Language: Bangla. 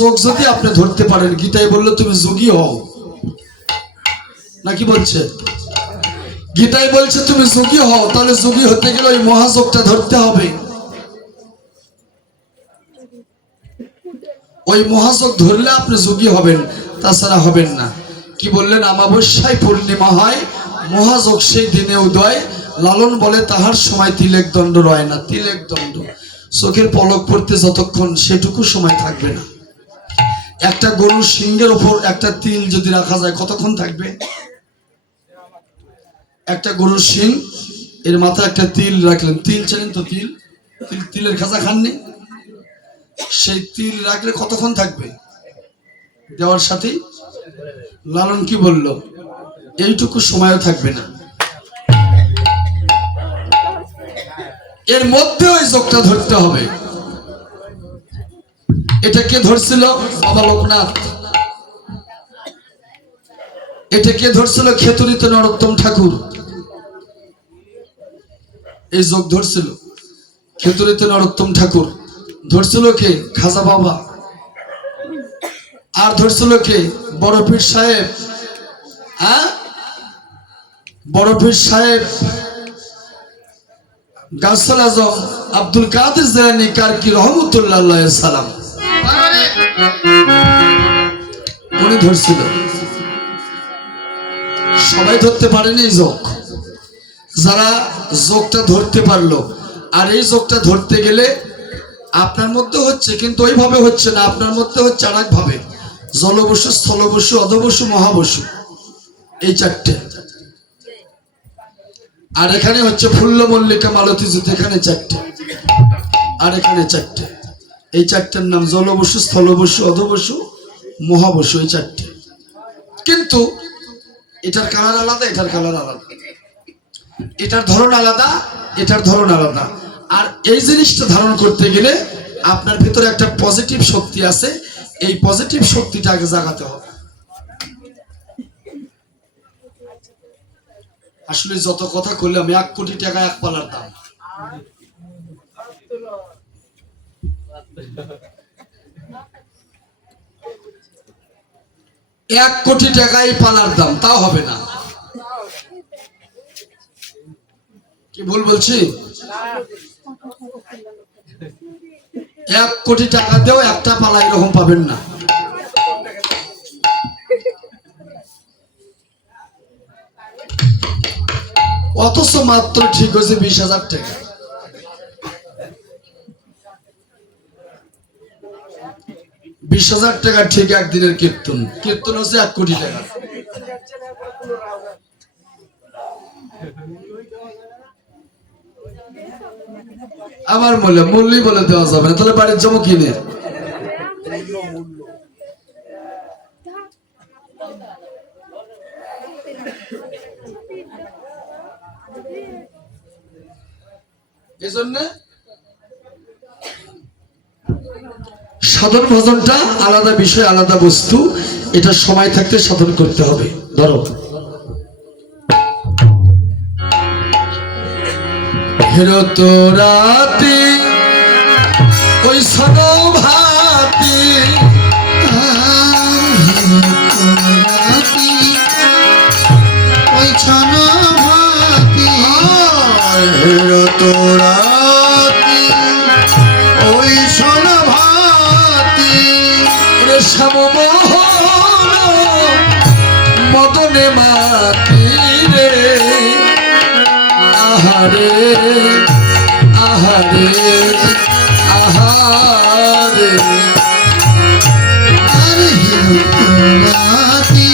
যোগ যদি আপনি ধরতে পারেন, গীতায় বললো তুমি যোগী হও, নাকি বলছে? গীতায় বলছে তুমি যোগী হও, তাহলে যোগী হতে গেলে ওই মহাযোগটা ধরতে হবে। ওই মহাযোগ ধরলে আপনি যোগী হবেন, তাছাড়া হবেন না। কি বললেন? অমাবস্যায় পূর্ণিমা হয়, মহাযোগ সেই দিনে উদয়, লালন বলে তাহার সময় তিলেক দণ্ড রয় না। তিলেক দণ্ড চোখের পলক পড়তে যতক্ষণ, সেটুকু সময় থাকবে না। একটা গরুর শিংয়ের উপর একটা তিল যদি রাখা যায় কতক্ষণ থাকবে? একটা গরুর শিং, এর মাথায় একটা তিল রাখলেন, তিল চেনেন তো? তিল, তিলের খাজা খাননি? সেই তিল রাখলে কতক্ষণ থাকবে? দেওয়ার সাথেই লালন কি বলল? এইটুকু সময়ও থাকবে না। এর মধ্যে ওই যোগটা ধরতে হবে। এটা কে ধরছিল? বাবা লোকনাথ। এটা কে ধরছিল? খেতুরিতে নরোত্তম ঠাকুর এই যোগ ধরছিল। খেতুরিতে নরোত্তম ঠাকুর ধরছিল কে? খাজা বাবা। আর ধরছিল কে? বড় পীর সাহেব। হ্যাঁ, বড় পীর সাহেব গাউসুল আজম আব্দুল কাদের জিলানী কারকি রহমতুল্লাহ আলাইহি সালাম, উনি ধরছিল। সবাই ধরতে পারেনি এই যোগ। যারা যোগটা ধরতে পারলো, আর এই যোগটা ধরতে গেলে আপনার মধ্যে হচ্ছে, কিন্তু ওইভাবে হচ্ছে না, আপনার মধ্যে হচ্ছে আর এক ভাবে। জলবসু, স্থলবসু, অধবসু, মহাবসু, এই চারটে। আর এখানে হচ্ছে ফুল্ল মল্লিকা মালতী যুত, এখানে চারটে, আর এখানে চারটে। এই চারটের নাম জলবসু, স্থলবসু, অধবসু, মহাবসু, এই চারটে। কিন্তু এটার কালার আলাদা, এটার কালার আলাদা, এটার ধরন আলাদা, এটার ধরন আলাদা। আর এই জিনিসটা ধারণ করতে গেলে আপনার ভিতরে একটা পজিটিভ শক্তি আছে, এই পজিটিভ শক্তিটা আগে জাগাতে হবে। আসলে যত কথা কইলাম, 1 কোটি টাকা এক পালার দাম। এক কোটি টাকাই পালার দাম, তাও হবে না। কি ভুল বলছি? 1 কোটি টাকা দিয়েও একটা পালা এরকম পাবেন না। অথচ মাত্র ঠিক হয়েছে 20,000 টাকা। 20,000 টাকা ঠিক একদিনের কীর্তন। কীর্তন হচ্ছে 1 কোটি টাকা। আমার মূল্যই বলে দেওয়া যাবে না, তাহলে বাড়ির জমা কিনে। এজন্য সাধন ভজনটা আলাদা বিষয়, আলাদা বস্তু। এটা সময় থাকতে সাধন করতে হবে। ধরো, হেরো তো রাতি ওই সনো ভাতি, ওই ছনো ভাতি, হেরো তো রাতি ওই ছনো ভাতি, শ্যামমোহন মদনে মাতি রে, আহারে আহারে আহারে। আর হিরো রাতি